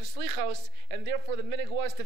of slichos, and therefore the minhag was to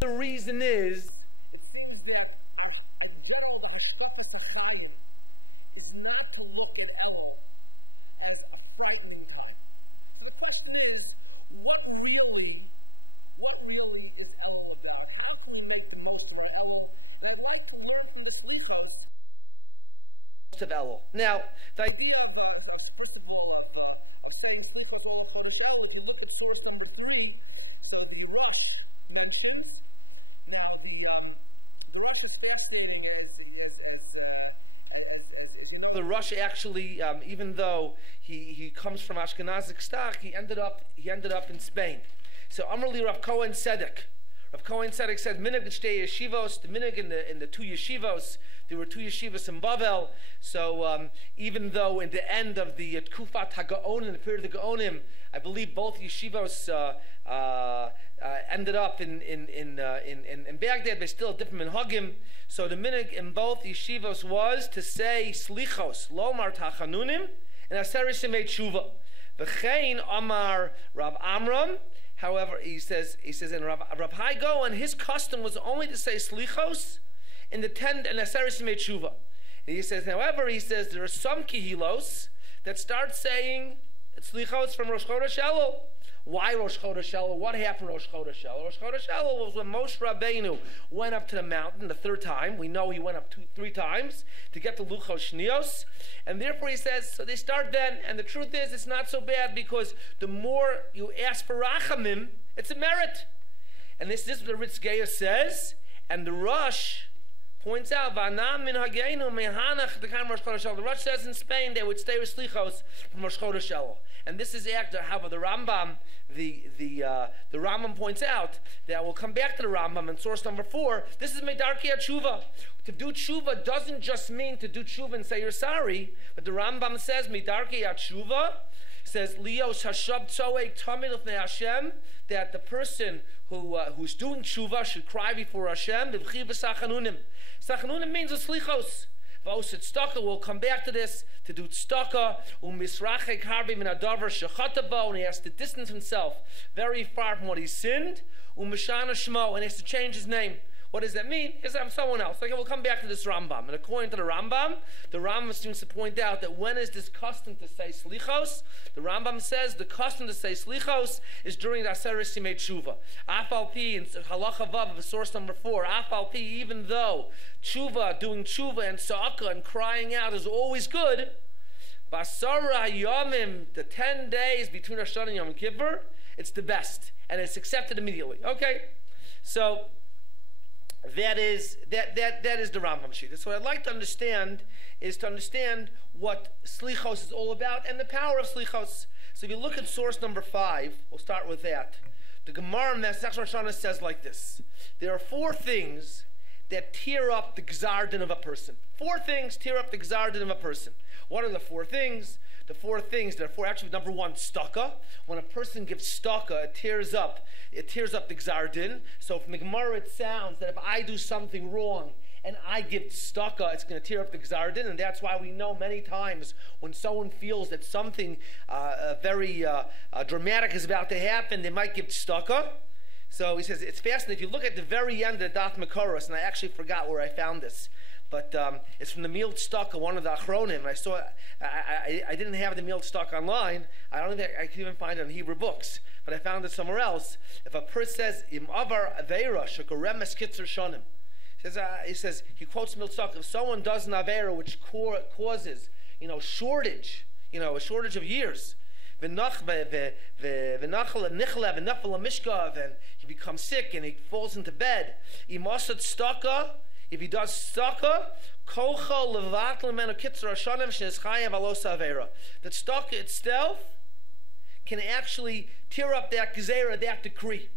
the reason is of Elul. Now, the Rosh actually, even though he comes from Ashkenazic stock, he ended up in Spain. So Amrli Rav Cohen Tzedek. Rav Cohen Tzedek said, "Minhag shtei yeshivos." The minhag in the two yeshivos. There were two yeshivas in Bavel. So even though in the end of the Tkufat HaGaonim, the period of the Gaonim, I believe both yeshivos ended up in Baghdad. They still different minhagim. So the minhag in both yeshivos was to say slichos, lomar tachanunim, and aseres yemei tshuva. V'chein Amar Rav Amram. However, he says, and Rav Hai Gaon, his custom was only to say slichos in the 10th and aseres yemei tshuva. And he says, however, there are some kihilos that start saying slichos from Rosh Chodesh Elul. Why Rosh Chodesh Elul? What happened Rosh Chodesh Elul? Rosh Chodesh Elul was when Moshe Rabbeinu went up to the mountain the third time. We know he went up three times to get the Luchos Shnios. And therefore he says, so they start then. And the truth is, it's not so bad because the more you ask for Rachamim, it's a merit. And this is what the Ritz Geya says. And the Rosh points out, V'anam min hageinu mehanach dekam Rosh Chodesh Elul. The Rosh says in Spain they would stay with Slichos from Rosh Chodesh Elul. And this is after how the Rambam, the Rambam points out that we'll come back to the Rambam in source number 4. This is Medarkei Tshuva. To do tshuva doesn't just mean to do tshuva and say you're sorry, but the Rambam says Medarkei Tshuva says Lios Hashab Tzoek Tamid Lefnei Hashem, that the person who's doing tshuva should cry before Hashem. V'chi v'sachanunim. Sachanunim means a slichos. We'll come back to this, to do tzedakah, and he has to distance himself very far from what he sinned, and he has to change his name. What does that mean? Is I'm someone else. Okay, we'll come back to this Rambam. And according to the Rambam seems to point out that when is this custom to say slichos? The Rambam says the custom to say slichos is during the Aseres Yimei Tshuva. Afal pi in Halacha Vav of source number 4. Afal pi, even though tshuva, doing tshuva and sa'aka and crying out is always good, Basara Yomim, the 10 days between Rosh Hashanah and Yom Kippur, it's the best, and it's accepted immediately. Okay, so that is the Rambam sheet. So what I'd like to understand is what slichos is all about and the power of slichos. So if you look at source number 5, we'll start with that. The Gemara Masech Rosh Hashanah says like this: there are 4 things that tear up the gzar din of a person. 4 things tear up the gzar din of a person. What are the 4 things? The 4 things, there are 4, actually number 1, staka. When a person gives staka, it tears up the gzar din. So from the Gemara it sounds that if I do something wrong and I give staka, it's going to tear up the gzar din, and that's why we know many times when someone feels that something very dramatic is about to happen, they might give staka. So he says, it's fascinating. If you look at the very end of the Daf Mekoros, and I actually forgot where I found this, but it's from the Mild Stock, one of the Achronim, and I saw it. I didn't have the Mild Stock online. I don't think I could even find it in Hebrew books, but I found it somewhere else. If a person says, Im Avar Aveira, Shekorem Eskitzer Shonim, he quotes Mild Stock, if someone does an Aveira which causes, shortage, a shortage of years, and he becomes sick and he falls into bed. If he does staka, that staka itself can actually tear up that gezerah, that decree.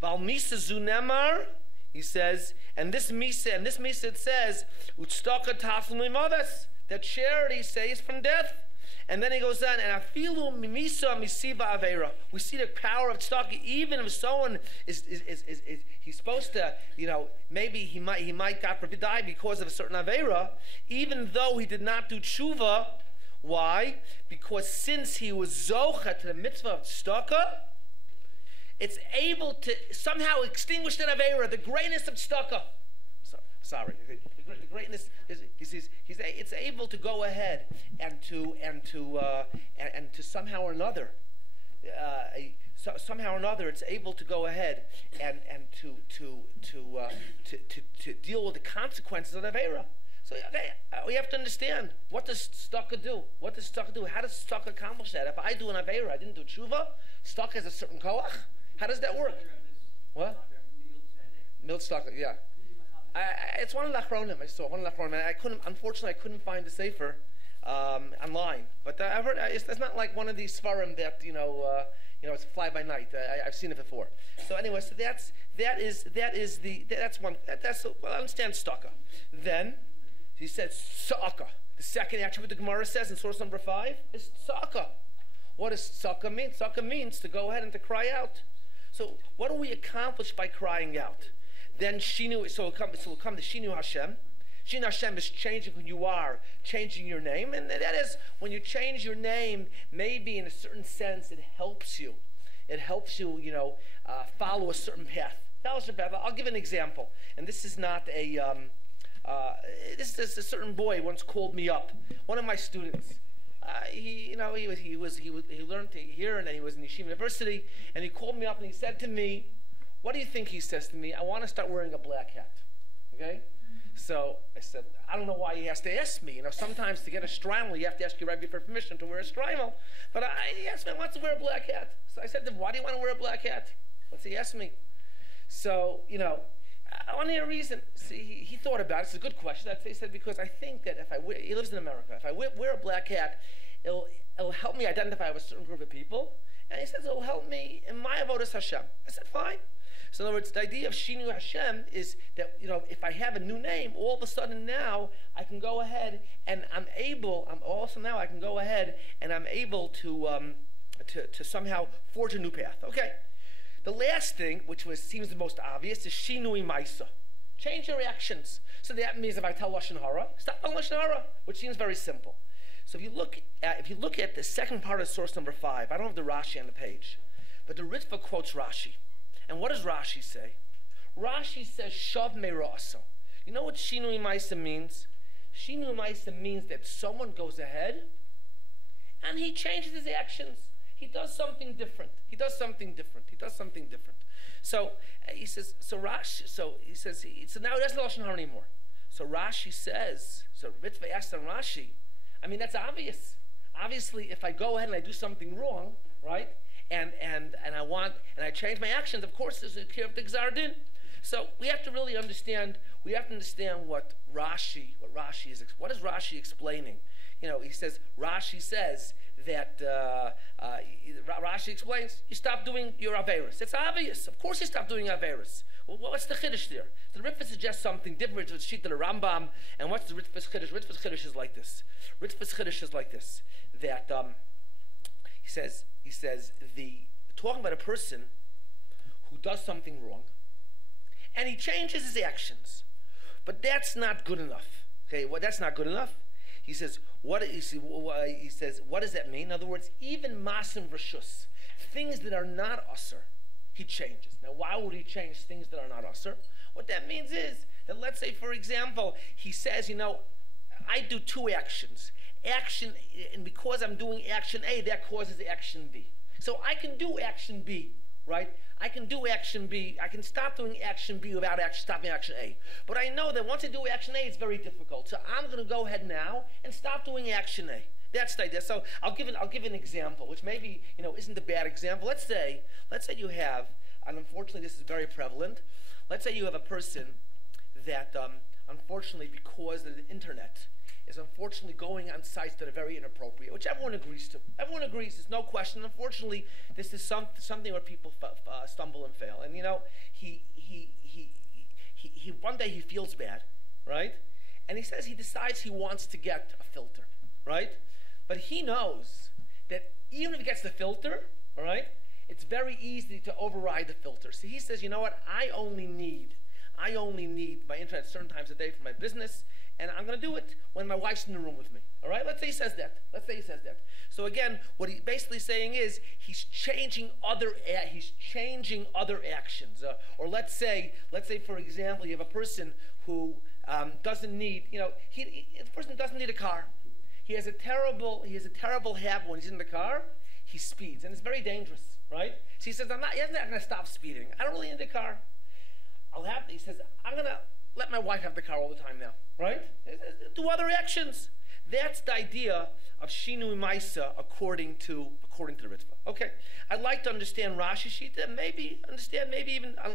Val misa zunemar, he says, and this misa it says, utstaka taflim imaves, that charity saves from death. And then he goes on, and afilu mimisa misiva avera. We see the power of tzedakah. Even if someone is he's supposed to, maybe he might God forbid die because of a certain avera, even though he did not do tshuva. Why? Because since he was zocha to the mitzvah of tzedakah, it's able to somehow extinguish that avera, the greatness of tzedakah. Sorry. The greatness is it's able to go ahead and to somehow or another it's able to go ahead and to deal with the consequences of the avera. So we have to understand, what does tzedakah do? What does tzedakah do? How does tzedakah accomplish that? If I do an avera, I didn't do tshuva, tzedakah has a certain koach. How does that work? What? Mild tzedakah, yeah. It's one of the Achronim. I saw one of the Achronim. Unfortunately, I couldn't find the sefer online. But I've heard it's not like one of these svarim that it's fly by night. I've seen it before. So anyway, so that's I understand staka. Then he said sa'aka. The second attribute the Gemara says in source number 5 is sa'aka. What does sa'aka mean? Sa'aka means to go ahead and to cry out. So what do we accomplish by crying out? Then Shinu, so we'll come to Shinu Hashem. Shinu Hashem is changing who you are, changing your name. And that is, when you change your name, maybe in a certain sense, it helps you. It helps you, follow a certain path. I'll give an example. And this is not a, this is a certain boy once called me up. One of my students. He learned to hear, and then he was in Yeshiva University, and he called me up and he said to me, what do you think? He says to me, I want to start wearing a black hat. Okay? So I said, I don't know why he has to ask me. Sometimes to get a shtreimel, you have to ask your Rebbe for permission to wear a shtreimel. But he asked me, I want to wear a black hat. So I said to him, why do you want to wear a black hat? What's he asked me? So, I want to hear a reason. See, he thought about it. It's a good question. He said, because I think that if I wear, he lives in America, if I wear a black hat, it'll help me identify with a certain group of people. And he says, it'll help me in my avodas Hashem. I said, fine. So in other words, the idea of Shinu Hashem is that, if I have a new name, all of a sudden now I can go ahead and I'm able to somehow forge a new path. Okay. The last thing, which seems the most obvious, is Shinui Maisa. Change your actions. So that means if I tell Lashon Hara, stop on Lashon Hara, which seems very simple. So if you look at the second part of source number 5, I don't have the Rashi on the page, but the Ritva quotes Rashi. And what does Rashi say? Rashi says shav me'ra'aso. You know what shinui ma'isa means? Shinui ma'isa means that someone goes ahead and he changes his actions. He does something different. He does something different. He does something different. So he says. So Rashi. So he says. So now that's not Lashon Hara anymore. So Rashi says. So Ritva asks on Rashi. I mean, that's obvious. Obviously, if I go ahead and I do something wrong, right, and I change my actions, of course, there's a cure of the Gzar Din. So we have to really understand. We have to understand what Rashi is. What is Rashi explaining? You know, he says. Rashi says that Rashi explains you stop doing your averos. It's obvious. Of course, you stop doing averos. Well, what's the chiddush there? The Ritva suggests something different to the sheet of the Rambam. And what's the Ritva's chiddush? Ritva's chiddush is like this. Ritva's chiddush is like this. That he says talking about a person who does something wrong, and he changes his actions, but that's not good enough. Okay, well, that's not good enough. He says, what does that mean? In other words, even masim reshus, things that are not usher, he changes. Now, why would he change things that are not usher? What that means is that, let's say, for example, he says, I do two actions. And because I'm doing action A, that causes action B. So I can do action B, right? I can do action B. I can stop doing action B without stopping action A. But I know that once I do action A, it's very difficult. So I'm going to go ahead now and stop doing action A. That's the idea. So I'll give an example, which maybe isn't a bad example. Let's say you have, and unfortunately this is very prevalent. Let's say you have a person that, unfortunately, because of the internet, is unfortunately going on sites that are very inappropriate, which everyone agrees to. Everyone agrees, there's no question. Unfortunately, this is something where people stumble and fail. And he one day he feels bad, right? And he says he decides he wants to get a filter, right? But he knows that even if he gets the filter, all right, it's very easy to override the filter. So he says, you know what? I only need my internet certain times a day for my business, and I'm going to do it when my wife's in the room with me. All right? Let's say he says that. So again, what he's basically saying is he's changing other actions. Or let's say for example, you have a person who doesn't need, the person doesn't need a car. He has a terrible habit when he's in the car. He speeds, and it's very dangerous, right? So he says, he's not going to stop speeding. I don't really need a car. He says, I'm going to let my wife have the car all the time now, right? Do other actions. That's the idea of Shinui Maisa according to the Ritva. Okay, I'd like to understand Rashi Shita, and maybe even on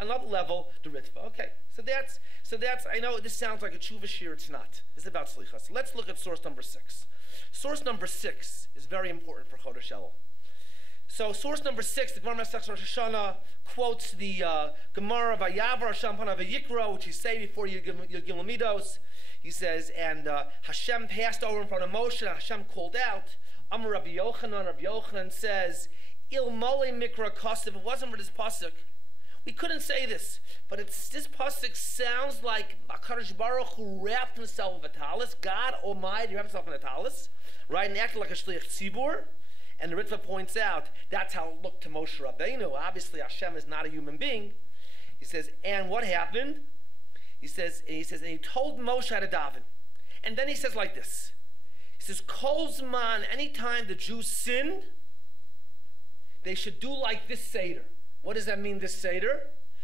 another level the Ritva. Okay, so that's. I know this sounds like a tshuva shiur. It's not. It's about slicha. So let's look at source number 6. Source number 6 is very important for Chodesh Elul. So source number 6, the Gemara Masechta Rosh Hashanah quotes the Gemara Vayavar Hashem Panav Vayikra, which he say before Yud Gimel Midos. He says, and Hashem passed over in front of Moshe, and Hashem called out. Amar Rabbi Yochanan says, Il Mole Mikra Kosev. If it wasn't for this pasuk, we couldn't say this. But this pasuk sounds like HaKadosh Baruch Hu wrapped himself with a talis. God Almighty wrapped himself in a talis, right, and acted like a shliach tzibur. And the Ritva points out that's how it looked to Moshe Rabbeinu. Obviously, Hashem is not a human being. He says, and what happened? He says, and he told Moshe how to daven. And then he says like this. He says, Kol Zman, anytime the Jews sinned, they should do like this Seder. What does that mean, this Seder?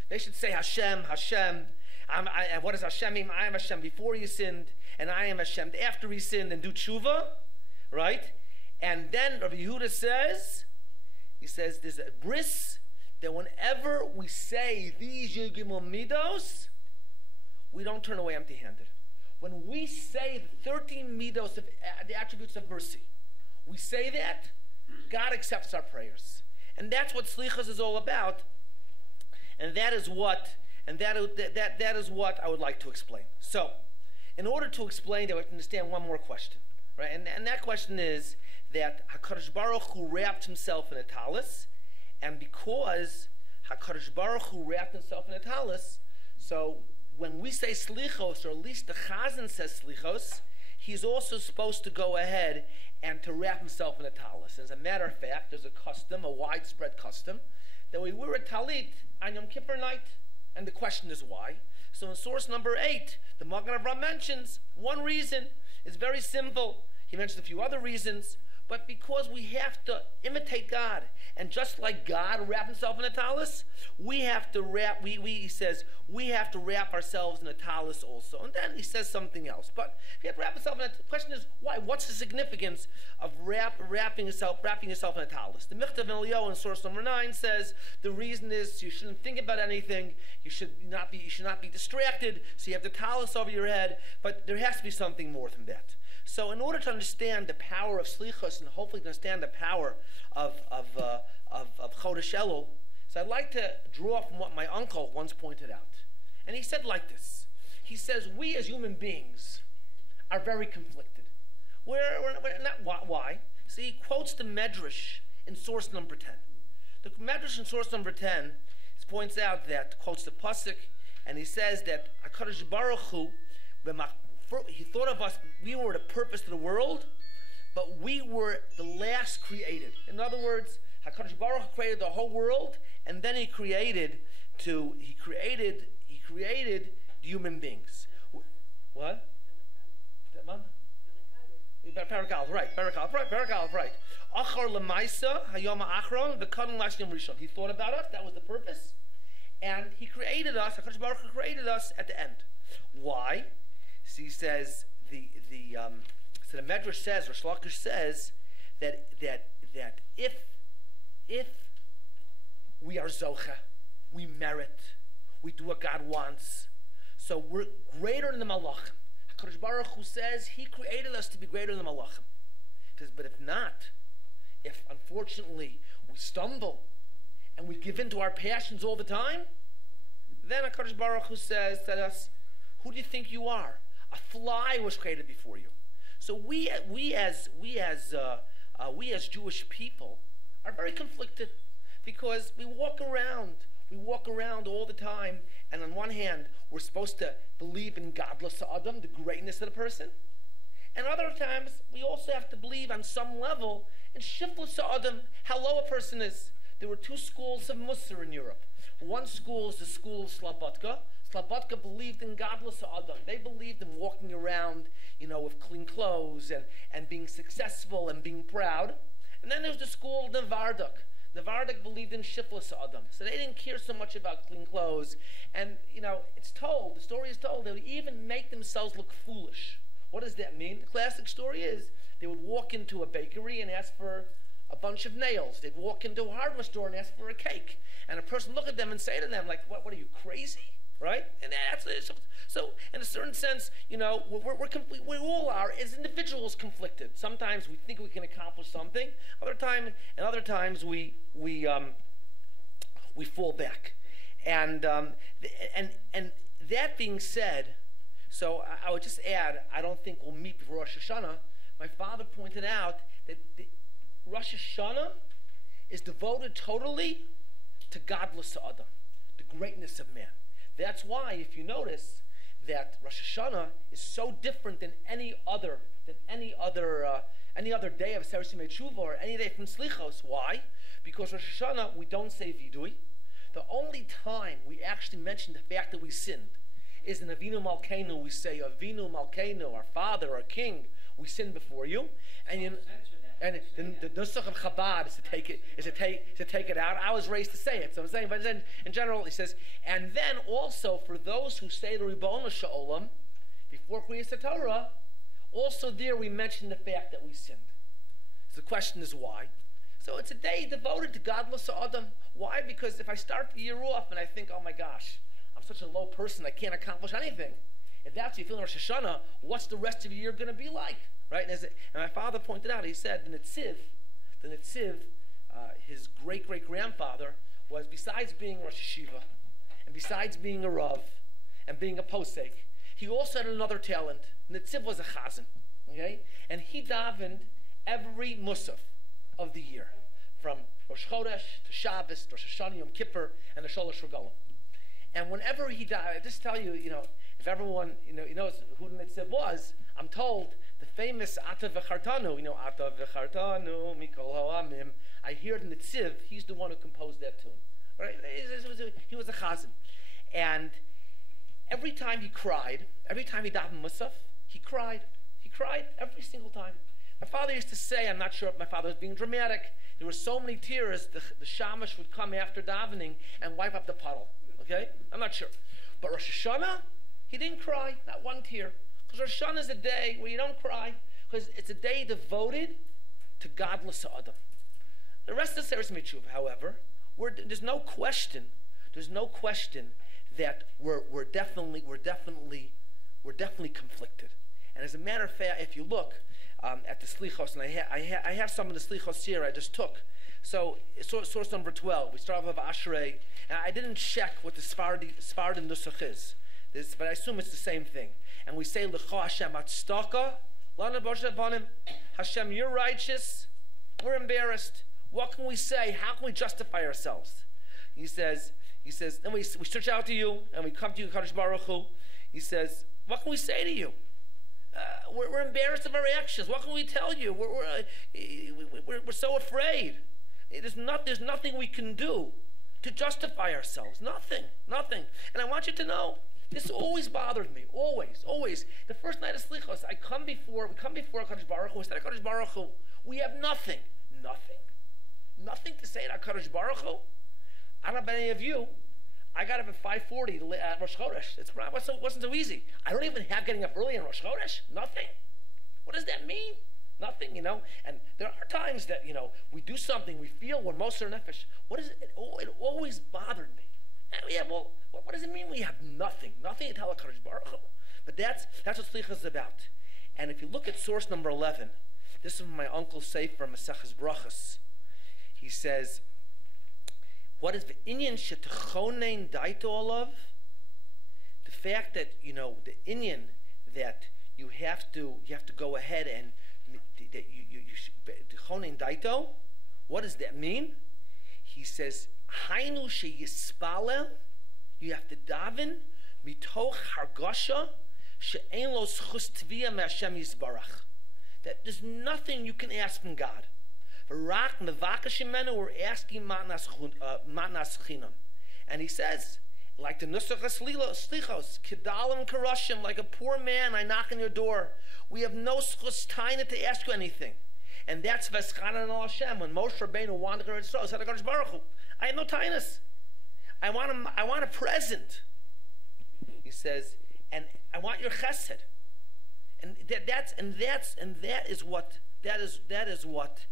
They should say, Hashem, Hashem. What does Hashem mean? I am Hashem before he sinned, and I am Hashem after he sinned, and do tshuva, right? And then Rabbi Yehuda says, he says there's a bris that whenever we say these Yud Gimel Midos, we don't turn away empty-handed. When we say the 13 Midos of the attributes of mercy, we say that, God accepts our prayers. And that's what Slichas is all about. And that is what I would like to explain. So, in order to explain that, we have to understand one more question. Right? And that question is that HaKadosh Baruch Hu wrapped himself in a talis, and because HaKadosh Baruch Hu wrapped himself in a talis, so when we say slichos, or at least the Chazan says slichos, he's also supposed to go ahead and to wrap himself in a talis. As a matter of fact, there's a custom, a widespread custom, that we wear a talit on Yom Kippur night. And the question is why? So in source number 8, the Magen Avraham mentions one reason. It's very simple. He mentions a few other reasons, but because we have to imitate God, and just like God wrapped himself in a talus, we have to wrap. He says we have to wrap ourselves in a talus also. And then he says something else. But if you have to wrap yourself in the question is why? What's the significance of wrapping yourself in a talus? The Michtav Eliyahu in source number 9 says the reason is you shouldn't think about anything. You should not be distracted. So you have the talus over your head. But there has to be something more than that. So in order to understand the power of Slichus and hopefully to understand the power of Chodesh Elul, so I'd like to draw from what my uncle once pointed out. And he said like this. He says, we as human beings are very conflicted. We're not, why? So he quotes the Medrash in source number 10. The Medrash in source number 10 points out that, quotes the Pasuk, and he says that HaKadosh Baruch Hu, he thought of us, we were the purpose of the world, but we were the last created. In other words, HaKadosh Baruch Hu created the whole world, and then he created human beings. What? Parakal, right. Achar lemaisa hayom achron v'kadon lashnim rishon. He thought about us. That was the purpose, and he created us. HaKadosh Baruch Hu created us at the end. Why? So he says so the Medrash says, Rish Lakish says that if we are zocha, we merit, we do what God wants, so we're greater than the malachim. HaKadosh Baruch Hu says He created us to be greater than the malachim. He says, but if not, if unfortunately we stumble and we give in to our passions all the time, then HaKadosh Baruch Hu says to us, who do you think you are? A fly was created before you. So we as Jewish people are very conflicted because we walk around all the time, and on one hand we're supposed to believe in Gadlus Adam, the greatness of the person, and other times we also have to believe on some level in Shiflus Adam, how low a person is. There were two schools of Musar in Europe. One school is the school of Slobodka. Slobodka believed in Gadlus Adam. They believed in walking around, with clean clothes and being successful and being proud. And then there's the school of Nevarduk. Nevarduk believed in Shiflus Adam. So they didn't care so much about clean clothes. And, the story is told, they would even make themselves look foolish. What does that mean? The classic story is they would walk into a bakery and ask for a bunch of nails. They'd walk into a hardware store and ask for a cake. And a person look at them and say to them, like, what are you, crazy? Right? And that's so in a certain sense, we all are as individuals conflicted. Sometimes we think we can accomplish something. Other times we fall back. And that being said, so I would just add, I don't think we'll meet before Rosh Hashanah. My father pointed out that Rosh Hashanah is devoted totally to Gadlus Adam, the greatness of man. That's why, if you notice, that Rosh Hashanah is so different than any other day of Seres Yemei Tshuva or any day from Slichos. Why? Because Rosh Hashanah we don't say vidui. The only time we actually mention the fact that we sinned is in Avinu Malkeinu. We say Avinu Malkeinu, our Father, our King. We sinned before you, and the nusach of Chabad is to take it out. I was raised to say it, so I'm saying. But then, in general, he says, and then also for those who say the Ribono Sha'olam before Kriyas Torah, also there we mention the fact that we sinned. So the question is why. So it's a day devoted to Gadlus Adam. Why? Because if I start the year off and I think, oh my gosh, I'm such a low person, I can't accomplish anything. If that's what you feel in Rosh Hashanah, what's the rest of the year going to be like? Right? And my father pointed out, he said, the Netziv, his great-great-grandfather, was, besides being Rosh Hashiva, and besides being a Rav, and being a Posek, he also had another talent. Netziv was a Chazan, okay? And he davened every Musaf of the year, from Rosh Chodesh to Shabbos, to Rosh Hashanah, Yom Kippur, and the Sholosh Regalim. And whenever he died, I just tell you, if everyone knows who Netziv was, I'm told the famous Ata V'chartanu, Ata V'chartanu Mikol Ha'amim. I hear the Netziv, he's the one who composed that tune. Right? He was a Chazan. And every time he cried, every time he davened Musaf, he cried. He cried every single time. My father used to say, I'm not sure if my father was being dramatic, there were so many tears, the shamash would come after davening and wipe up the puddle. Okay? I'm not sure. But Rosh Hashanah, he didn't cry, not one tear. Because Rosh Hashanah is a day where you don't cry, because it's a day devoted to godless Adam. The rest of the Seres Mitzvah, however, there's no question that we're definitely conflicted. And as a matter of fact, if you look at the Slichos, and I have some of the Slichos here I just took. So source number 12, we start off with Ashrei, and I didn't check what the Sephardim Nusach is, but I assume it's the same thing. And we say, L'cha Hashem Atzdaka, Lana Boshe Vanim, Hashem, you're righteous, we're embarrassed. What can we say? How can we justify ourselves? He says, then we stretch out to you, and we come to you, Kadosh Baruch Hu. He says, what can we say to you? We're embarrassed of our actions. What can we tell you? We're so afraid. There's nothing we can do to justify ourselves. Nothing. And I want you to know, this always bothered me. Always. The first night of Slichos, we come before HaKadosh Baruch Hu. We say to HaKadosh Baruch Hu, we have nothing to say to HaKadosh Baruch Hu. I don't know about any of you. I got up at 5:40 at Rosh Chodesh. It wasn't so easy. I don't even have getting up early in Rosh Chodesh. Nothing. What does that mean? Nothing, And there are times that, we do something, we feel we're Moser Nefesh. What is it? It always bothered me. What does it mean we have nothing? Nothing to tell HaKadosh Baruch Hu. But that's what Slicha is about. And if you look at source number 11, this is from my uncle's Sefer, Maseches Brachos. He says, what is the inyan shetchonein daito olav? The fact that the inyan that you have to go ahead and that you chonein daito. What does that mean? He says hainu sheyispalel. You have to daven mitoch hargasha she'en lo zchus tvia me'Hashem yisbarach. That there's nothing you can ask from God. We're asking matnas chinam, and he says, like the nusach slichos, kedalim karashim, like a poor man, I knock on your door. We have no schus taina to ask you anything, and that's veschanan al Hashem. When Moshe Rabbeinu wanted to go to Israel, said to HaKadosh Baruch Hu, I have no tainas. I want a present. He says, and I want your chesed, and that is what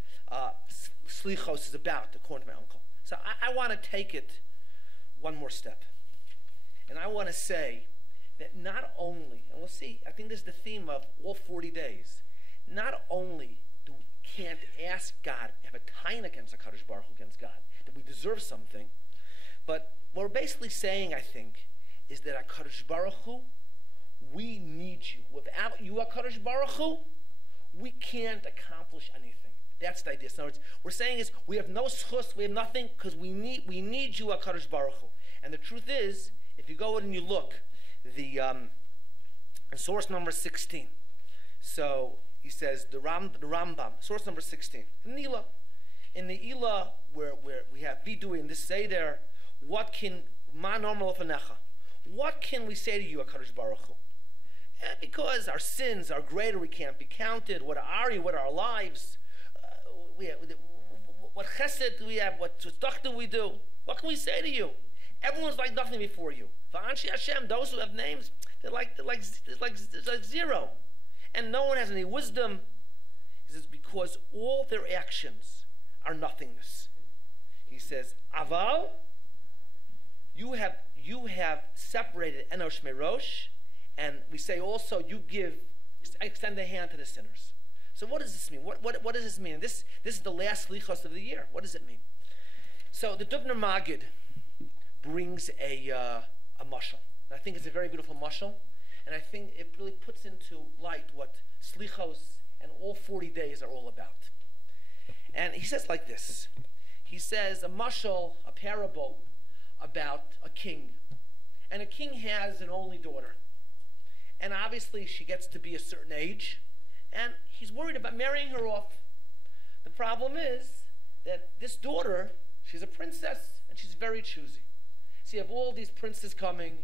Slichos is about, according to my uncle. So I want to take it one more step. And I want to say that not only, and we'll see, I think this is the theme of all 40 days, not only can't ask God, have a tain against HaKadosh Baruch Hu, against God, that we deserve something, but what we're basically saying, I think, is that HaKadosh Baruch Hu, we need you. Without you, HaKadosh Baruch Hu, we can't accomplish anything. That's the idea. So in other words, we're saying is we have no schus, we have nothing, because we need you, HaKadosh Baruch Hu. And the truth is, if you go and you look, in source number 16. So he says the Rambam, source number 16. In the Ila, where we have vidui in this seder, what can we say to you, HaKadosh Baruch Hu? Because our sins are greater, we can't be counted. What are you? What are our lives? What chesed do we have? What tzedakah do we do? What can we say to you? Everyone's like nothing before you. V'anshi Hashem, those who have names, they're like zero, and no one has any wisdom. He says because all their actions are nothingness. He says, Aval, you have separated Enosh Merosh, and we say also you extend a hand to the sinners. So what does this mean? What does this mean? This is the last Slichos of the year. What does it mean? So the Dubner Magid brings a mashal. I think it's a very beautiful mashal, and I think it really puts into light what Slichos and all 40 days are all about. And he says like this. He says a mashal, a parable about a king. And a king has an only daughter. And obviously she gets to be a certain age, and he's worried about marrying her off. The problem is that this daughter, she's a princess, and she's very choosy. So you have all these princes coming,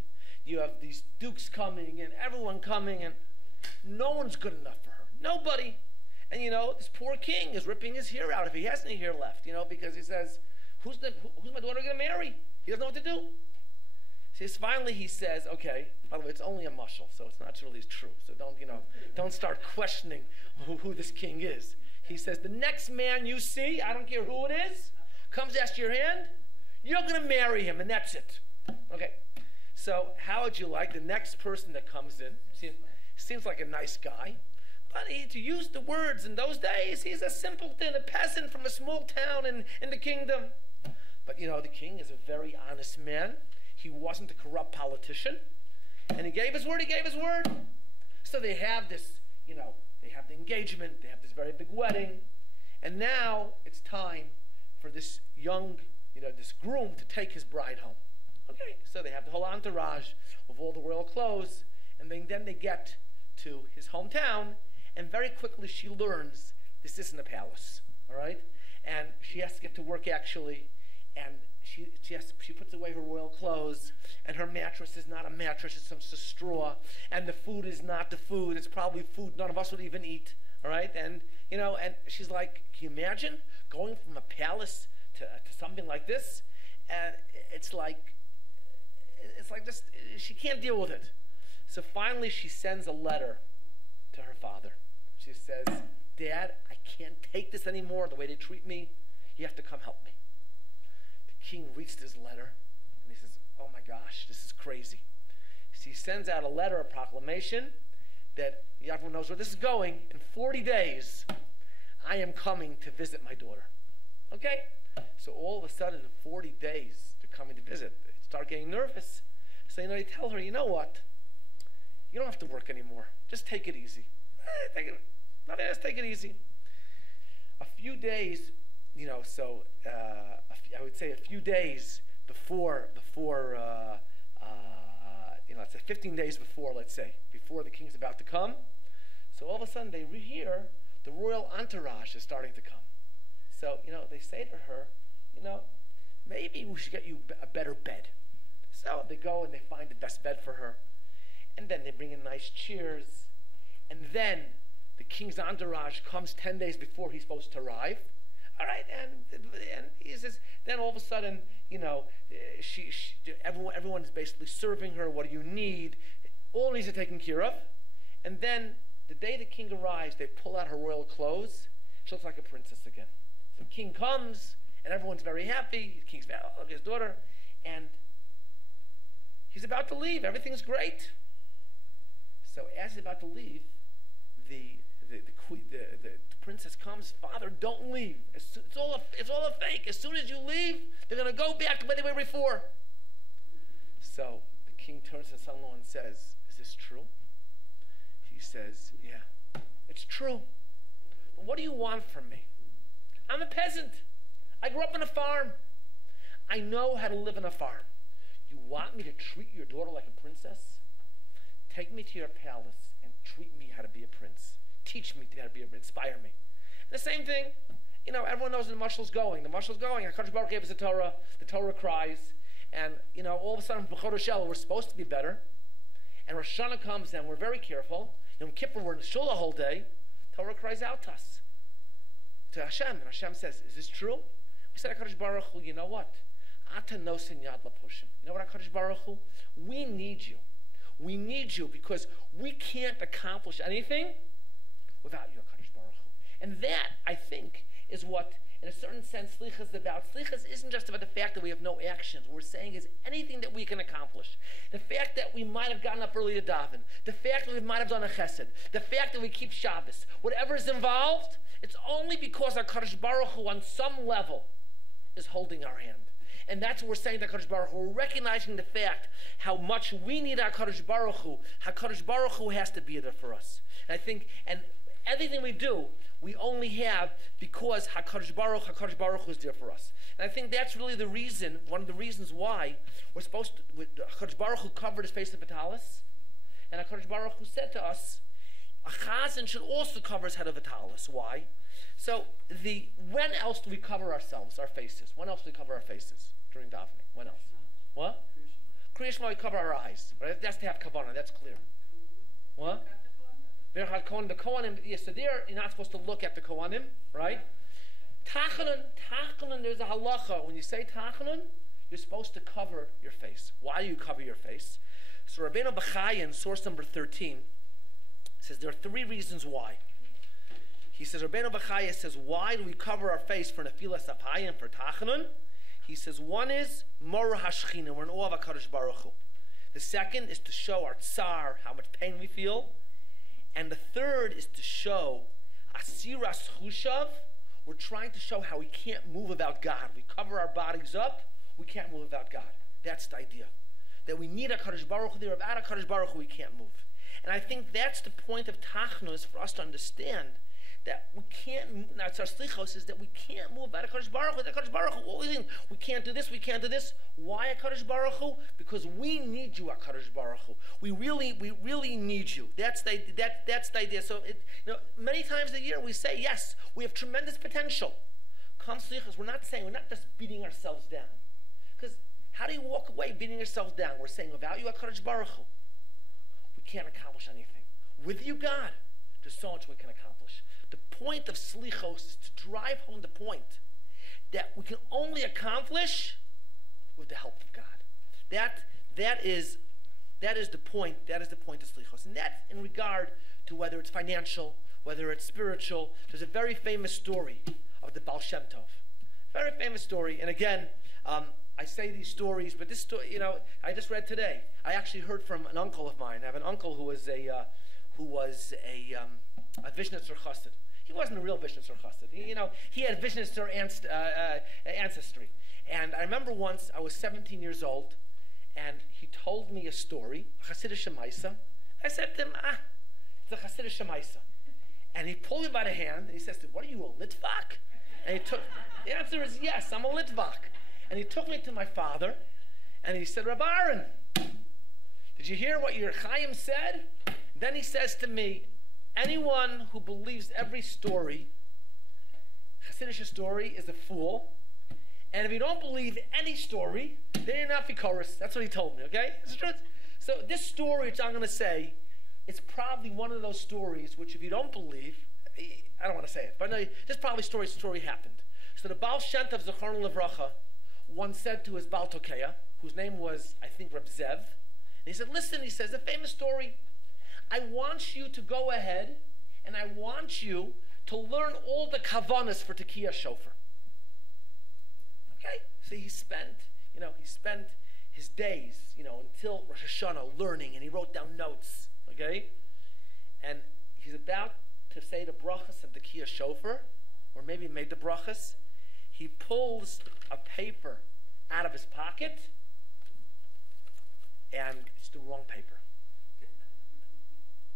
you have these dukes coming, and everyone coming, and no one's good enough for her. Nobody. And this poor king is ripping his hair out if he has any hair left, because he says, who's my daughter going to marry? He doesn't know what to do. So finally he says, okay, by the way, it's only a mushal, so it's not really true. So don't start questioning who this king is. He says, the next man you see, I don't care who it is, comes ask your hand, you're going to marry him, and that's it. Okay. So how would you like the next person that comes in? Seems like a nice guy. But to use the words in those days, he's a simpleton, a peasant from a small town in the kingdom. But the king is a very honest man. He wasn't a corrupt politician. And he gave his word, So they have this, they have the engagement, they have this very big wedding. And now it's time for this young, this groom to take his bride home. Okay, so they have the whole entourage of all the royal clothes. And then they get to his hometown. And very quickly she learns this isn't a palace, all right? And she has to get to work actually, and she puts away her royal clothes, and her mattress is not a mattress, it's some straw, and the food is not the food, it's probably food none of us would even eat, all right? And, and she's like, can you imagine going from a palace to something like this? And it's like this, she can't deal with it. So finally she sends a letter to her father. She says, Dad, I can't take this anymore, the way they treat me. You have to come help me. The king reads this letter, and he says, oh my gosh, this is crazy. So he sends out a letter, a proclamation, that everyone knows where this is going. In 40 days, I am coming to visit my daughter. Okay? So all of a sudden, in 40 days, they're coming to visit. They start getting nervous. So they tell her, you know what? You don't have to work anymore. Just take it easy. Just take it easy. A few days, I would say a few days before, let's say 15 days before, before the king's about to come. So all of a sudden they hear the royal entourage is starting to come. So, they say to her, maybe we should get you a better bed. So they go and they find the best bed for her. And then they bring in nice cheers. And then the king's entourage comes 10 days before he's supposed to arrive. All right, and he says, then all of a sudden, everyone is basically serving her. What do you need? All needs are taken care of. And then the day the king arrives, they pull out her royal clothes. She looks like a princess again. So the king comes, and everyone's very happy. The king's very, look at his daughter. And he's about to leave. Everything's great. So as he's about to leave, the princess comes, Father, don't leave. It's all a fake. As soon as you leave, they're going to go back to where they were before. So the king turns to his son-in-law and says, is this true? He says, yeah, it's true. But what do you want from me? I'm a peasant. I grew up on a farm. I know how to live on a farm. You want me to treat your daughter like a princess? Take me to your palace and treat me how to be a prince. Teach me how to be a prince. Inspire me. The same thing, everyone knows the mushal's going. The mushal's going. HaKadosh Baruch gave us the Torah cries. And, all of a sudden, we're supposed to be better. And Rosh Hashanah comes and we're very careful. Yom Kippur, we're in the shul the whole day. Torah cries out to us, to Hashem. And Hashem says, is this true? We said, HaKadosh Baruch Hu, you know what? Ata nosin yad lapushim. You know what, HaKadosh Baruch Hu? We need you. We need you because we can't accomplish anything without you, HaKadosh Baruch Hu. And that, I think, is what, in a certain sense, Slichas is about. Slichas isn't just about the fact that we have no actions. What we're saying is anything that we can accomplish. The fact that we might have gotten up early to daven. The fact that we might have done a chesed. The fact that we keep Shabbos. Whatever is involved, it's only because HaKadosh Baruch Hu, on some level, is holding our hand. And that's what we're saying to HaKadosh Baruch Hu. We're recognizing the fact how much we need HaKadosh Baruch Hu. HaKadosh Baruch Hu has to be there for us. And I think, and everything we do, we only have because HaKadosh Baruch Hu is there for us. And I think that's really the reason, one of the reasons why we're supposed to, HaKadosh Baruch Hu covered his face of Vitalis. And HaKadosh Baruch Hu said to us, a chazan should also cover his head of Vitalis. Why? So, when else do we cover ourselves, our faces? When else do we cover our faces during davening? When else? What? Kriyash Shema, we cover our eyes. Right? That's to have kavanah. That's clear. What? The Kohanim, yes, so there you're not supposed to look at the Kohanim, right? Tachanun, there's a halacha. When you say tachanun, you're supposed to cover your face. Why do you cover your face? So Rabbeinu Bachai in source number 13 says there are 3 reasons why. He says, Rabbeinu Bachai says, why do we cover our face for nefilas apayim, for tachanun? He says, one is Mora Hashchina, we're in awe of HaKadosh Baruch Hu. The second is to show our tsar, how much pain we feel. And the third is to show Asiras Chushav. We're trying to show how we can't move without God. We cover our bodies up, we can't move without God. That's the idea. That we need HaKadosh Baruch Hu there. Without HaKadosh Baruch Hu, we can't move. And I think that's the point of Tachnus, for us to understand that we can't, now it's our slichos, is that we can't move without HaKadosh Baruch Hu. HaKadosh Baruch Hu, we can't do this, we can't do this. Why HaKadosh Baruch Hu? Because we need you, HaKadosh Baruch Hu. We really need you. That's the idea. So, many times a year we say, yes, we have tremendous potential. Come slichos, we're not just beating ourselves down. Because how do you walk away beating yourself down? We're saying, without you, HaKadosh Baruch Hu, we can't accomplish anything. With you, God, there's so much we can accomplish. The point of slichos is to drive home the point that we can only accomplish with the help of God. That is the point. That is the point of slichos, and that's in regard to whether it's financial, whether it's spiritual. There's a very famous story of the Baal Shem Tov. Very famous story, and again, I say these stories, but this story, I just read today. I actually heard from an uncle of mine. I have an uncle who was a Vishnitzer Chassid. He wasn't a real Vishnitzer Chassid. He had Vishnitzer ancestry. And I remember once I was 17 years old, and he told me a story, a Chassidish Shemaisa. I said to him, it's a Chassidish Shemaisa. And he pulled me by the hand, and he says, what are you, a Litvak? And the answer is yes, I'm a Litvak. And he took me to my father, and he said, Rabbi Aaron, did you hear what your Chayim said? Then he says to me, anyone who believes every story, Chassidish story, is a fool. And if you don't believe any story, then you're not Fikoris. That's what he told me, okay? It's the truth. So this story, which I'm going to say, it's probably one of those stories which if you don't believe, I don't want to say it, but no, this probably story happened. So the Baal Shem Tov Zechron Levracha once said to his Baal Tokeya, whose name was, I think, Reb Zev, and he said, listen, he says, a famous story. I want you to go ahead and I want you to learn all the kavanas for Tekiah Shofar. Okay? So he spent his days, until Rosh Hashanah learning, and he wrote down notes. Okay? And he's about to say the brachas of Tekiah Shofar, or maybe made the brachas. He pulls a paper out of his pocket, and it's the wrong paper.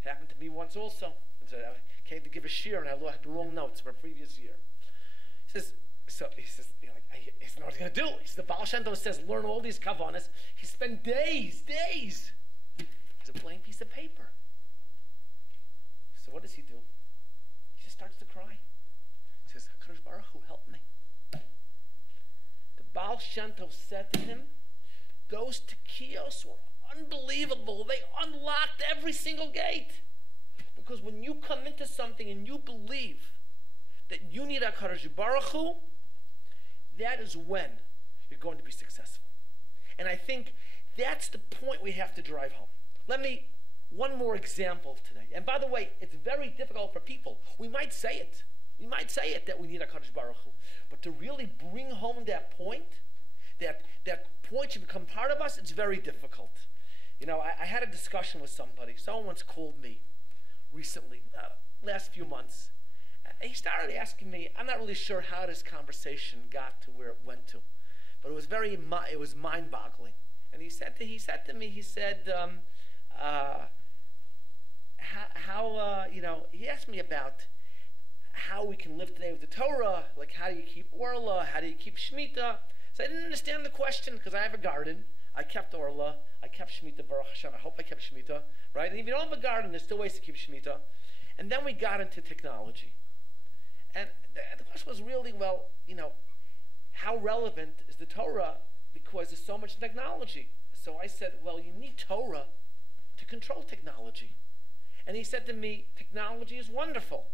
It happened to me once also. I came to give a shiur, and I had the wrong notes for a previous year. He says, he's not going to do. He says, the Baal Shem Tov says, learn all these kavanas. He spent days. It's a plain piece of paper. So what does he do? He just starts to cry. He says, HaKadosh Baruch Hu, help me. The Baal Shem Tov said to him, those tekios were unbelievable. They unlocked every single gate. Because when you come into something and you believe that you need HaKadosh Baruch Hu, that is when you're going to be successful. And I think that's the point we have to drive home. One more example today. And by the way, it's very difficult for people. We might say it. We might say it that we need HaKadosh Baruch Hu. But to really bring home that point, that point should become part of us, it's very difficult. I had a discussion with somebody. Someone once called me recently, last few months. He started asking me, I'm not really sure how this conversation got to where it went to, but it was mind-boggling. And he said to me, he asked me about how we can live today with the Torah, like how do you keep Orla, how do you keep Shemitah? So I didn't understand the question because I have a garden. I kept Orla, I kept Shemitah, Baruch Hashem. I hope I kept Shemitah, right? And if you don't have a garden, there's still ways to keep Shemitah. And then we got into technology. And the question was really, how relevant is the Torah? Because there's so much technology. So I said, well, you need Torah to control technology. And he said to me, technology is wonderful.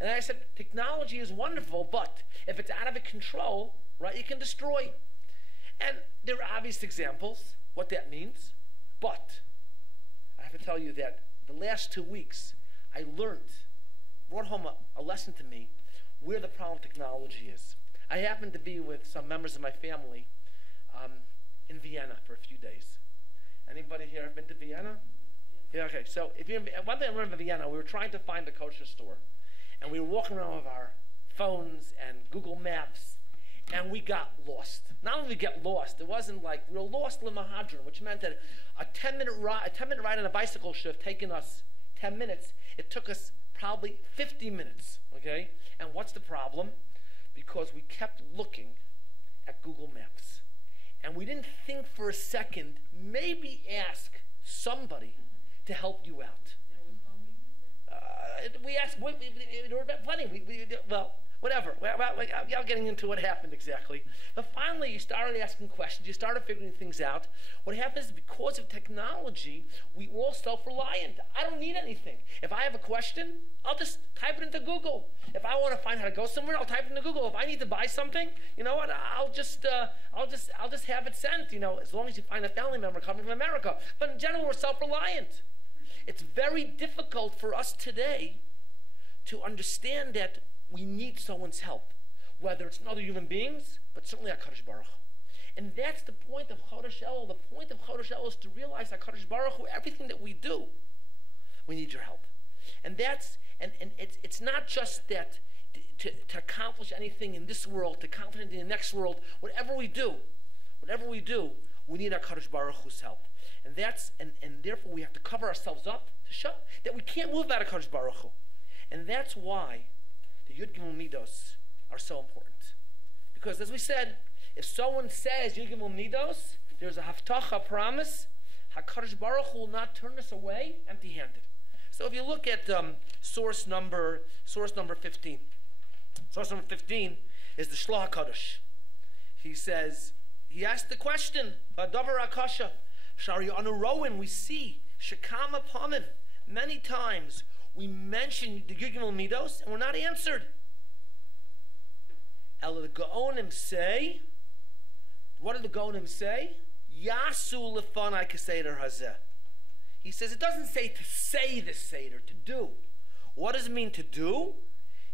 And I said, technology is wonderful, but if it's out of control, right, it can destroy. And there are obvious examples what that means. But I have to tell you that the last 2 weeks, I brought home a lesson to me where the problem with technology is. I happened to be with some members of my family in Vienna for a few days. Anybody here have been to Vienna? Yeah, okay. So one thing I remember in Vienna, we were trying to find a kosher store. And we were walking around with our phones and Google Maps, and we got lost. Not only did we get lost, it wasn't like we were lost in Mahadran, which meant that a 10-minute ride on a bicycle should have taken us 10 minutes. It took us probably 50 minutes, okay? And what's the problem? Because we kept looking at Google Maps. And we didn't think for a second, maybe ask somebody to help you out. We asked, there were plenty. Well, whatever. Without getting into what happened exactly. But finally, you started asking questions. You started figuring things out. What happens is because of technology, we all self-reliant. I don't need anything. If I have a question, I'll just type it into Google. If I want to find how to go somewhere, I'll type it into Google. If I need to buy something, you know what? I'll just have it sent. You know, as long as you find a family member coming from America. But in general, we're self-reliant. It's very difficult for us today to understand that we need someone's help, whether it's other human beings, but certainly HaKadosh Baruch Hu. And that's the point of Chodesh Elul. The point of Chodesh Elul is to realize HaKadosh Baruch Hu, everything that we do, we need your help. And it's not just that to accomplish anything in this world, to accomplish anything in the next world, whatever we do, we need HaKadosh Baruch Hu's help. And therefore we have to cover ourselves up to show that we can't move out of HaKadosh Baruch Hu. And that's why the Yud Gimel Midos are so important. Because as we said, if someone says Yud Gimel Midos, there's a haftacha, promise, HaKadosh Baruch Hu will not turn us away empty-handed. So if you look at source number 15. Source number 15 is the Shloh HaKadosh. He asked the question, Davar Akasha, Shari Anurowin, we see, Shekama Pamim, many times we mention the Yud Gimel Midos and we're not answered. El the Gaonim say, what did the Gaonim say? Yasu lefanai keseder hazeh. He says it doesn't say to say the Seder, to do. What does it mean to do?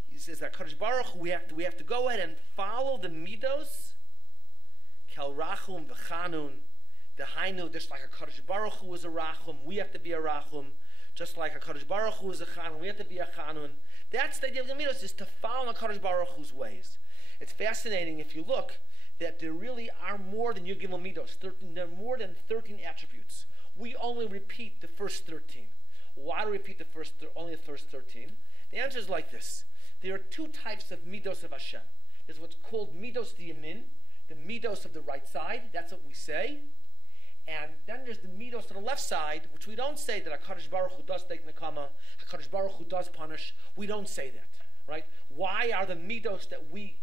He says that HaKadosh Baruch Hu, we have to go ahead and follow the Midos, Kel Rachum v'Chanun, the Hainu, just like HaKadosh Baruch Hu is a Rachum, we have to be a Rachum. Just like HaKadosh Baruch Hu is a Chanun, we have to be a Chanun. That's the idea of the Midos, is to follow HaKadosh Baruch Hu's ways. It's fascinating if you look that there really are more than Yud Gimel Midos. There are more than 13 attributes. We only repeat the first 13. Why do we repeat only the first 13? The answer is like this. There are two types of Midos of Hashem. There's what's called Midos Diyamin, the Midos of the right side. That's what we say. And then there's the Midos to the left side, which we don't say that HaKadosh Baruch Hu does take Nekama, HaKadosh Baruch Hu does punish. We don't say that, right? Why are the Midos that we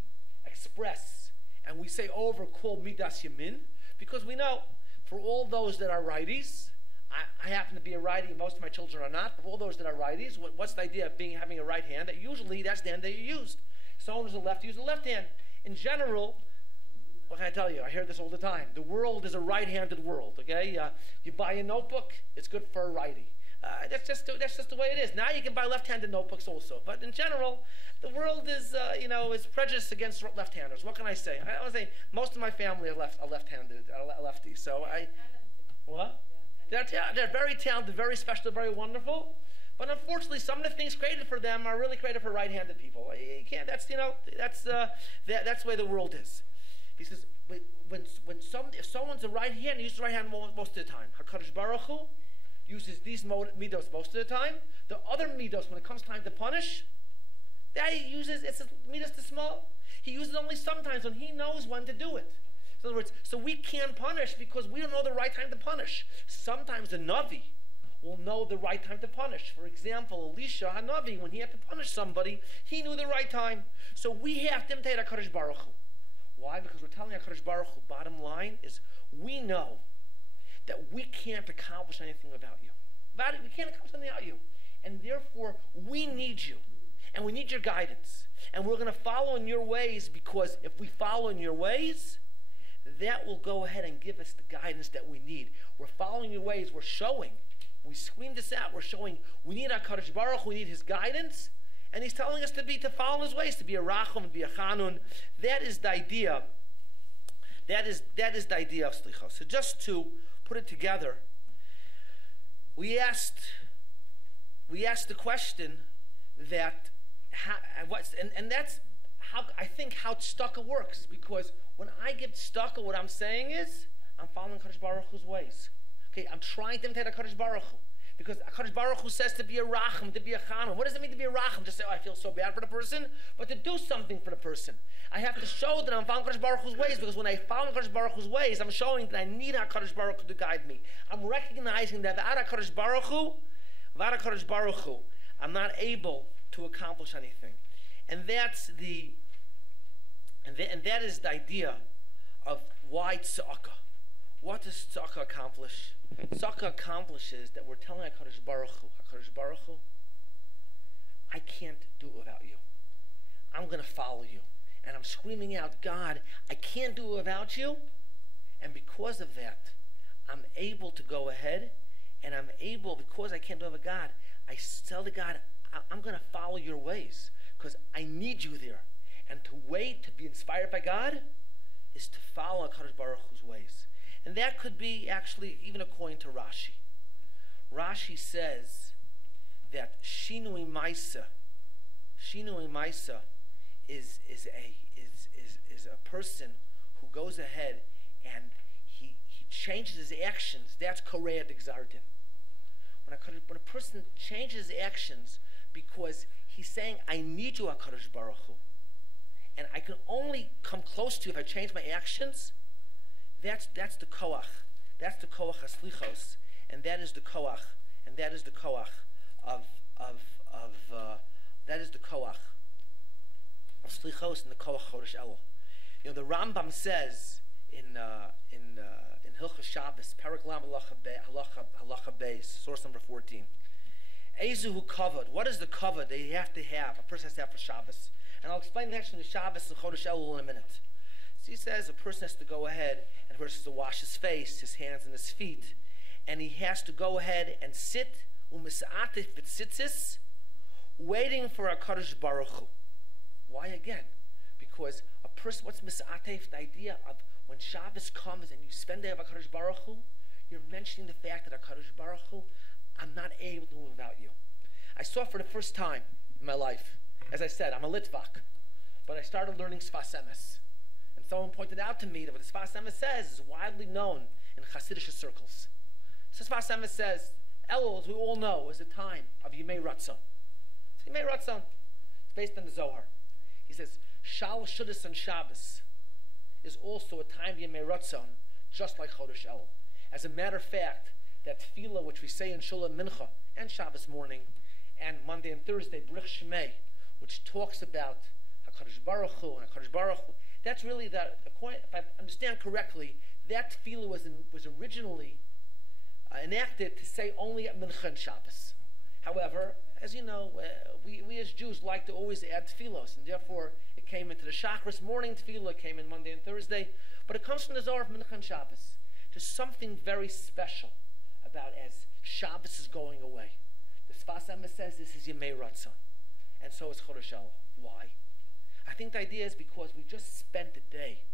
express and we say over called Midas Yamin? Because we know for all those that are righties, I happen to be a righty, most of my children are not, but for all those that are righties, what's the idea of having a right hand? That usually that's the hand that you used. Someone who's a lefty uses the left hand. In general, what can I tell you? I hear this all the time. The world is a right-handed world, okay? You buy a notebook, it's good for a righty. That's just the way it is. Now you can buy left-handed notebooks also. But in general, the world is, is prejudiced against left-handers. What can I say? I would say most of my family are left-handed, lefties. So what? They're very talented, very special, very wonderful. But unfortunately, some of the things created for them are really created for right-handed people. You can't. That's the way the world is. He says, if someone's a right hand, he uses the right hand most of the time. HaKadosh Baruch Hu uses these midos most of the time. The other midos, when it comes time to punish, that he uses, it's midos too small. He uses only sometimes when he knows when to do it. In other words, so we can't punish because we don't know the right time to punish. Sometimes the Navi will know the right time to punish. For example, Elisha HaNavi, when he had to punish somebody, he knew the right time. So we have to imitate HaKadosh Baruch Hu. Why? Because we're telling HaKadosh Baruch Hu, bottom line is, we know that we can't accomplish anything without you. We can't accomplish anything without you. And therefore, we need you. And we need your guidance. And we're going to follow in your ways, because if we follow in your ways, that will go ahead and give us the guidance that we need. We're following your ways. We're showing. We screamed this out. We're showing we need HaKadosh Baruch Hu, we need his guidance. And he's telling us to follow his ways, to be a Rachum, to be a Chanun. That is the idea. That is the idea of Slichos. So just to put it together, we asked the question that and that's how I think how tzedakah works, because when I give tzedakah, what I'm saying is I'm following HaKadosh Baruch Hu's ways. Okay, I'm trying to imitate HaKadosh Baruch Hu, because HaKadosh Baruch Hu says to be a Racham, to be a Chanun. What does it mean to be a Racham? Just say, oh, I feel so bad for the person, but to do something for the person. I have to show that I'm following HaKadosh Baruch Hu's ways, because when I follow HaKadosh Baruch Hu's ways, I'm showing that I need HaKadosh Baruch Hu to guide me. I'm recognizing that without HaKadosh Baruch Hu, I'm not able to accomplish anything. And that is the idea of why tzedakah. What does tzedakah accomplish? Tzedakah accomplishes that we're telling HaKadosh Baruch Hu, I can't do it without you. I'm going to follow you. And I'm screaming out, God, I can't do it without you. And because of that, I'm able to go ahead, and I'm able, because I can't do it with God, I tell to God, I'm going to follow your ways, because I need you there. And to wait to be inspired by God is to follow HaKadosh Baruch Hu's ways. And that could be actually even according to Rashi. Rashi says that Shinui Maisa is a person who goes ahead and he changes his actions. That's Korea Dexardin. When a person changes his actions because he's saying, I need you, HaKadosh Baruch Hu, and I can only come close to you if I change my actions, that's the koach. That's the koach haslichos, and that is the koach, and that is the koach of slichos and the koach chodesh elul. You know, the Rambam says in Hilchos Shabbos, Perek Lam Halacha Beis, source number 14. Ezuhu kavod. What is the kavod that you have to have? A person has to have for Shabbos. And I'll explain the connection to Shabbos and Chodesh Elul in a minute. So he says a person has to go ahead and a person has to wash his face, his hands, and his feet, and he has to go ahead and sit u'mis'atif b'tzitzis, waiting for HaKadosh Baruch Hu. Why again? Because a person, what's mis'atif? The idea of when Shabbos comes and you spend the day of HaKadosh Baruch Hu, you're mentioning the fact that HaKadosh Baruch Hu, I'm not able to move without you. I saw for the first time in my life, as I said, I'm a Litvak, but I started learning Sfas Emes. And someone pointed out to me that what the Sfas Emes says is widely known in Hasidic circles. So Sfas Emes says, Elul, as we all know, is a time of Yimei Ratzon. So Yimei Ratzon, it's based on the Zohar. He says, Shal Shudas and Shabbos is also a time of Yimei Ratzon, just like Chodesh Elul. As a matter of fact, that tefillah which we say in Shul Mincha and Shabbos morning and Monday and Thursday, Brich Shemei, which talks about HaKadosh Baruch Hu and HaKadosh Baruch Hu, that's really if I understand correctly, that tefillah was originally enacted to say only at Mincha and Shabbos. However, as you know, we as Jews like to always add tefillos, and therefore it came into the Shachris morning tefillah, it came in Monday and Thursday, but it comes from the Zohar of Mincha and Shabbos. There's something very special about as Shabbos is going away. The Sfas Emes says this is Yemei Ratzon, and so is Chodesh Elul. Why? I think the idea is because we just spent a day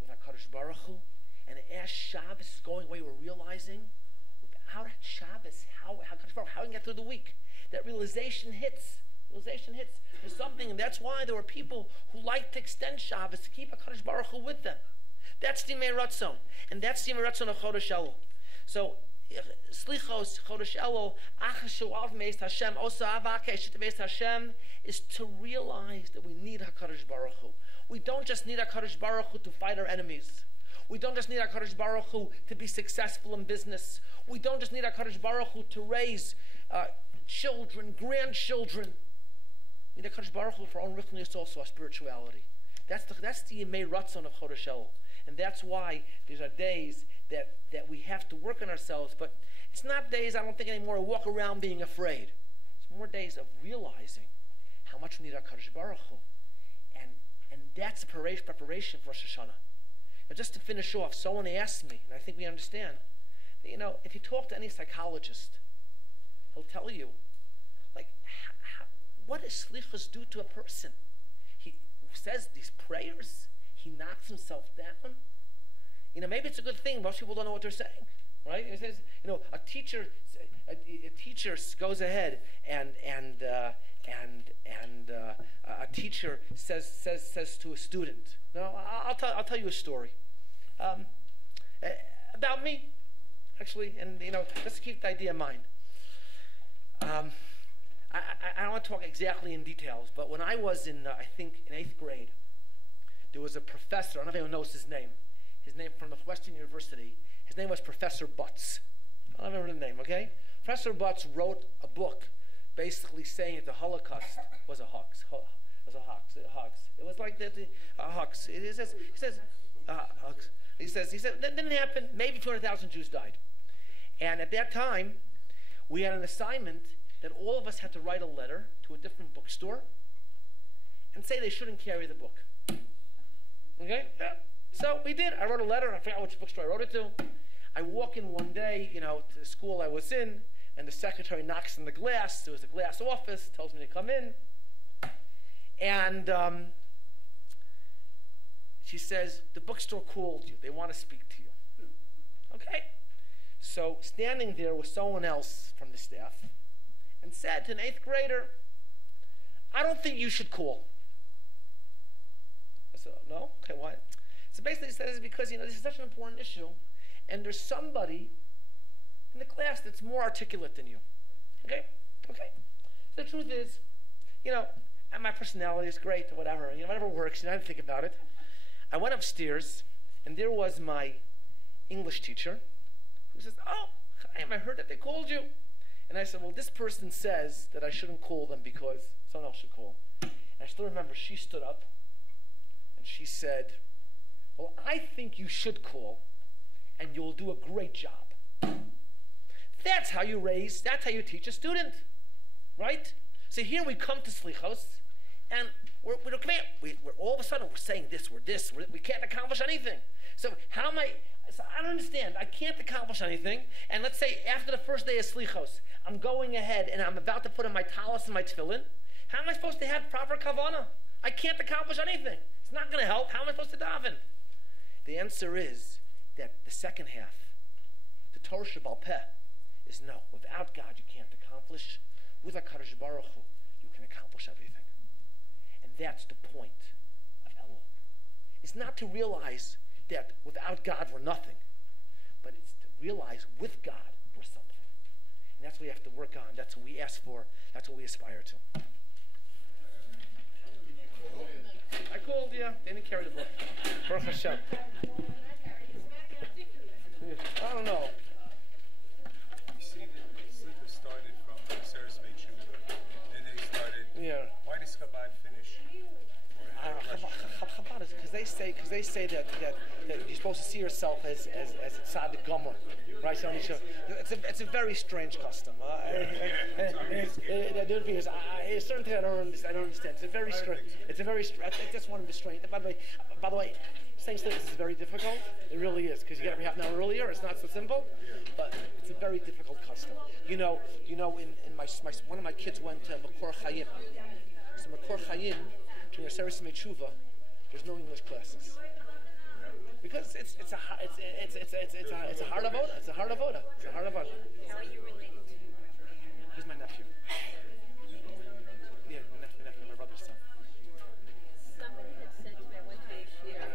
with HaKadosh Baruch Hu, and as Shabbos is going away, we're realizing without Shabbos, how HaKadosh Baruch Hu, how we can get through the week. That realization hits. There's something, and that's why there were people who like to extend Shabbos to keep HaKadosh Baruch Hu with them. That's the Yemei Ratzon, and that's the Yemei Ratzon of Chodesh Elul. So, Slichos, Chodesh Elul, Achashu Av Meis Hashem, Osa Avakesh Meis Hashem, is to realize that we need HaKadosh Baruch Hu. We don't just need HaKadosh Baruch Hu to fight our enemies. We don't just need HaKadosh Baruch Hu to be successful in business. We don't just need HaKadosh Baruch Hu to raise children, grandchildren. We need HaKadosh Baruch Hu for our own richness, also our spirituality. That's the Yemei Ratzon of Chodesh Elul. And that's why these are days that we have to work on ourselves, but it's not days, I don't think anymore, to walk around being afraid. It's more days of realizing how much we need our Kadosh Baruch Hu. And that's the preparation for Rosh Hashanah. Now, just to finish off, someone asked me, and I think we understand, that, if you talk to any psychologist, he'll tell you, like, what does slichus do to a person? He says these prayers, he knocks himself down. Maybe it's a good thing. Most people don't know what they're saying, right? It says, a teacher goes ahead and a teacher says to a student. No, I'll tell you a story about me, actually, and just to keep the idea in mind. I don't want to talk exactly in details, but when I was in, I think, in 8th grade, there was a professor. I don't know if anyone knows his name. His name from Northwestern University. His name was Professor Butts. I don't remember the name. Okay, Professor Butts wrote a book, basically saying that the Holocaust was a hoax. It was like a hoax. He says, hoax. He said that didn't happen. Maybe 200,000 Jews died. And at that time, we had an assignment that all of us had to write a letter to a different bookstore and say they shouldn't carry the book. Okay? Yeah. So we did. I wrote a letter. I forgot which bookstore I wrote it to. I walk in one day, to the school I was in, and the secretary knocks on the glass. There was a glass office, tells me to come in. And she says, the bookstore called you. They want to speak to you. Okay. So standing there was someone else from the staff and said to an 8th grader, I don't think you should call. I said, no? Okay, why? So basically he said it's because, this is such an important issue, and there's somebody in the class that's more articulate than you. Okay? Okay. So the truth is, and my personality is great or whatever, whatever works, I didn't think about it. I went upstairs, and there was my English teacher, who says, oh, Chayim, I heard that they called you. And I said, well, this person says that I shouldn't call them because someone else should call. And I still remember she stood up, and she said, well, I think you should call, and you'll do a great job. That's how you teach a student, right? So here we come to Slichos, and we're all of a sudden we're saying we can't accomplish anything. So I don't understand. I can't accomplish anything. And let's say after the first day of Slichos, I'm going ahead and I'm about to put on my talis and my tefillin. How am I supposed to have proper kavanah? I can't accomplish anything. It's not going to help. How am I supposed to daven? The answer is that the second half, the Torah Shebal Peh, is no. Without God, you can't accomplish. With HaKadosh Baruch Hu, you can accomplish everything. And that's the point of Elul. It's not to realize that without God we're nothing, but it's to realize with God we're something. And that's what we have to work on. That's what we ask for. That's what we aspire to. I called, yeah. They didn't carry the book. Baruch Hashem. I don't know. You see, the Slichus started from SoloveichikTEST, and they started. Why does Chabad finish? Chabad is because they say that you're supposed to see yourself as a tzaddik gomer, right? So it's a very strange custom. It's certain things I don't understand. It's a very strange. That's one of the strange. By the way, saying this is very difficult. It really is because you get up half an hour earlier. It's not so simple, but it's a very difficult custom. In my one of my kids went to Makor Chayim. So Makor Chayim, during there's no English classes because it's a hard avoda. It's a hard avoda. How are you related to? He's my nephew. Yeah, my nephew, my brother's son. Somebody had said to me, I went to a Shiur,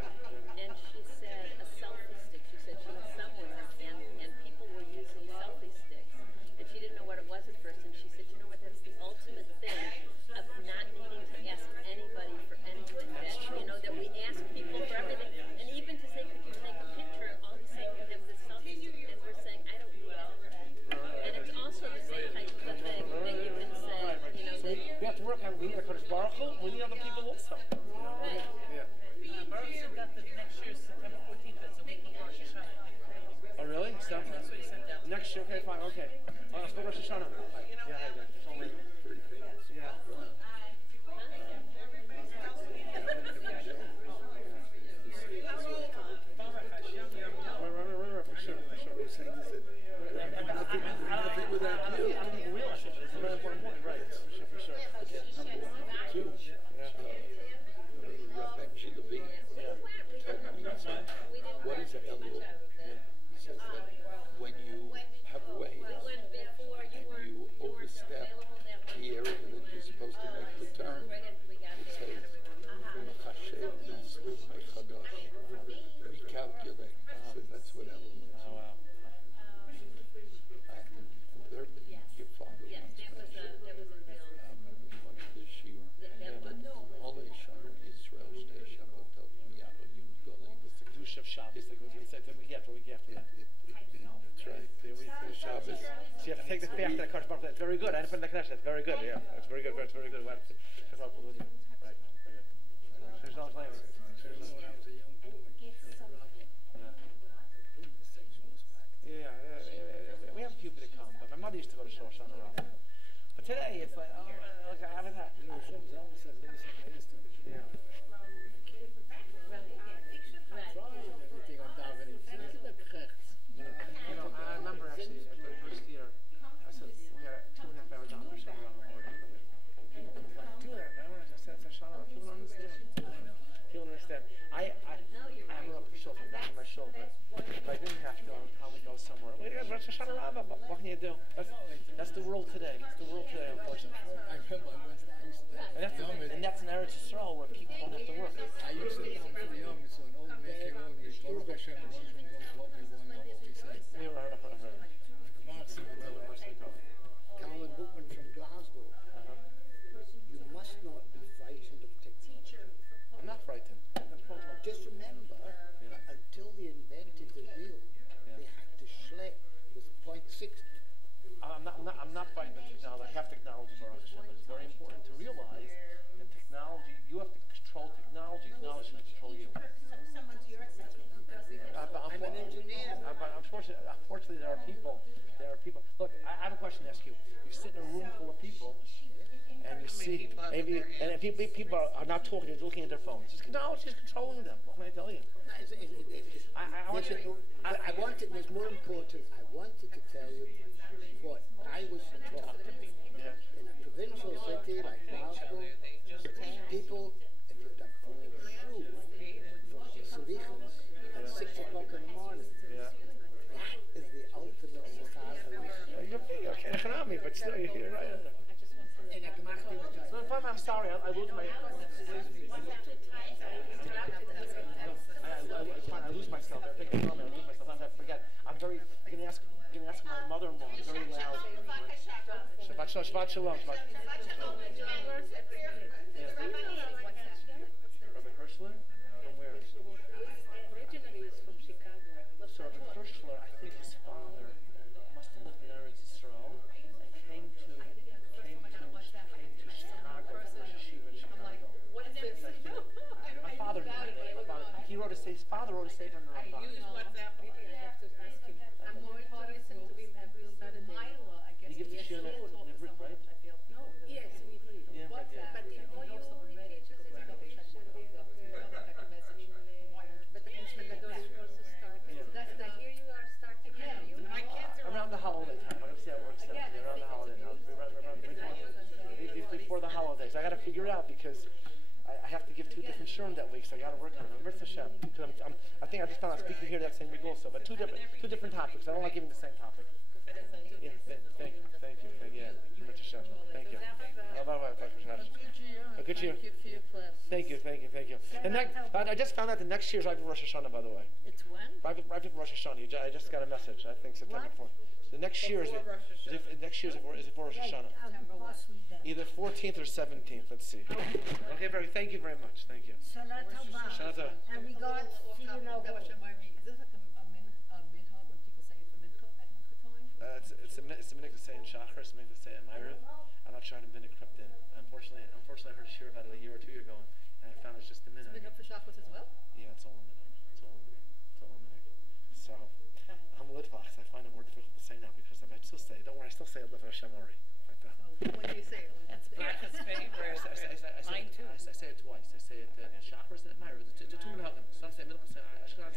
and she said a selfie stick. She said she was somewhere, and people were using selfie sticks, and she didn't know what it was at first, and she said, you know what, that's the ultimate thing of not needing to ask anybody for anything. That we ask people for everything, and even to say, could you take a picture, all of a sudden we have this selfie stick, and we're saying, I don't need that. And it's also the same type of thing that you can say, So we have to work on. We need HaKadosh Baruch Hu. We need other people also. Right. Baruch got the next year, September 14th. That's a week before Rosh Hashanah. Some, next year, okay, fine, okay. Let's go to Rosh Hashanah. Yeah, it's only. Yeah. For sure. I don't think we realize it. It's a very important point, right? For sure. Two. What is an elul? He says that when you have weighed and you overstep the area that you're supposed to make the turn, it says recalculate. So that's what elul is. Oh, wow. And thirdly, your father once mentioned one of the Shiur all Israel stay Shabbat Miyachad Yom Golei. It's the Kedusha of Shabbos. We said that we get. That's right. Shabbos. So you have to take the fact that Kosh Baruch. That's very good. I didn't put it in the Knesset. That's very good. Yeah, that's very good. That's very good. Right. Very good. There's no blame. Yeah. We have a few that come, but my mother used to go to Rosh Hashanah. But today it's like, oh, look, I haven't had. Yeah. You know, I remember actually at the first year, I said we had 2.5 hours on the show around the morning. People like 2.5 hours. I said, people don't understand. People don't understand. I grew up with a shul, back in my shul, but if I didn't have to, I would probably go somewhere. Well, yeah, Rosh Hashanah Rabbah, what can you do? That's the world today. It's the world today, unfortunately. I remember I went And that's an Eretz Yisrael where people don't have to work. I used to come for the young, so an old man came over to me, Baruch Hashem, the one who knows what we want, what we say. Colin Bookman from Glasgow. You must not be frightened of technology. I'm not frightened. Just remember that until they invented the wheel, they had to schlep with 0.6. I'm not fighting the technology. I have technology, Baruch Hashem. It's very important to realize that technology, you have to control technology. Technology should control you. I'm an engineer. Unfortunately, there are people. Look, I have a question to ask you. You sit in a room full of people, and you see, and people are not talking. They're looking at their phones. Technology is controlling them. What can I tell you? I want you. I wanted. It was more important. I wanted to tell you what I was taught in a provincial city like Glasgow. People, if you'd have full shoe from SoloveichikTEST at 6 o'clock in the morning. Yeah. That is the ultimate success. You're okay, economy, but still, you're right. I'm sorry, I lose my. I lose myself. I think I lose myself. I forget. I'm gonna ask my mother-in-law. Very loud. Shabbat shalom. Shabbat shalom. Rabbi Hirschler? From where? Originally he's from Chicago. So Rabbi Hirschler, I think his father must have lived in Eretz Yisrael and came to Chicago, Shiur in Chicago. What is this? My father, his father wrote a sefer in the Ramban. I'm more to listen to him every Saturday. He gives the shiur in Hebrew, right? No. Yes, in Hebrew. Yeah. But if you know someone ready, just double check with the message. But the Instagram also started. That's I hear you are starting. Around the holiday time. I'm going to see how it works out. Around the holiday time. Before the holidays. I got to figure it out because I have to give 2 different shurim that week, so I got to work on it. Remember, Hashem, because I think I just found out speaking here that same week also, but two different topics. I don't like giving the same topic. Yeah, thank you. Yeah, Remember, Hashem. Thank you. A good year. Thank you. And I just found out the next year's right before Rosh Hashanah, by the way. It's when? Right before Rosh Hashanah. I just got a message. I think September 4th. The next year is before Rosh Hashanah. Either 14th or 17th. Let's see. Okay, thank you very much. Thank you. Shana Tova. And we got, see, you know, Is this like a minhag when people say it for mincha at mincha time? It's a minhag to say in Shachar. It's a minhag to say in Ma'ariv. I'm not sure how the minhag crept in. Unfortunately, I heard a shiur about it a year or 2 years ago, and I found it's just a minhag. It's minhag for Shacharis as well? Yeah, it's all a minhag. So I'm a litvach. still say it for Hashem Ori. When do you say it? That's Bacha's favorite. I Mine too. say it twice. I say it chakras and Myra. The two minhagim. Some say middle. I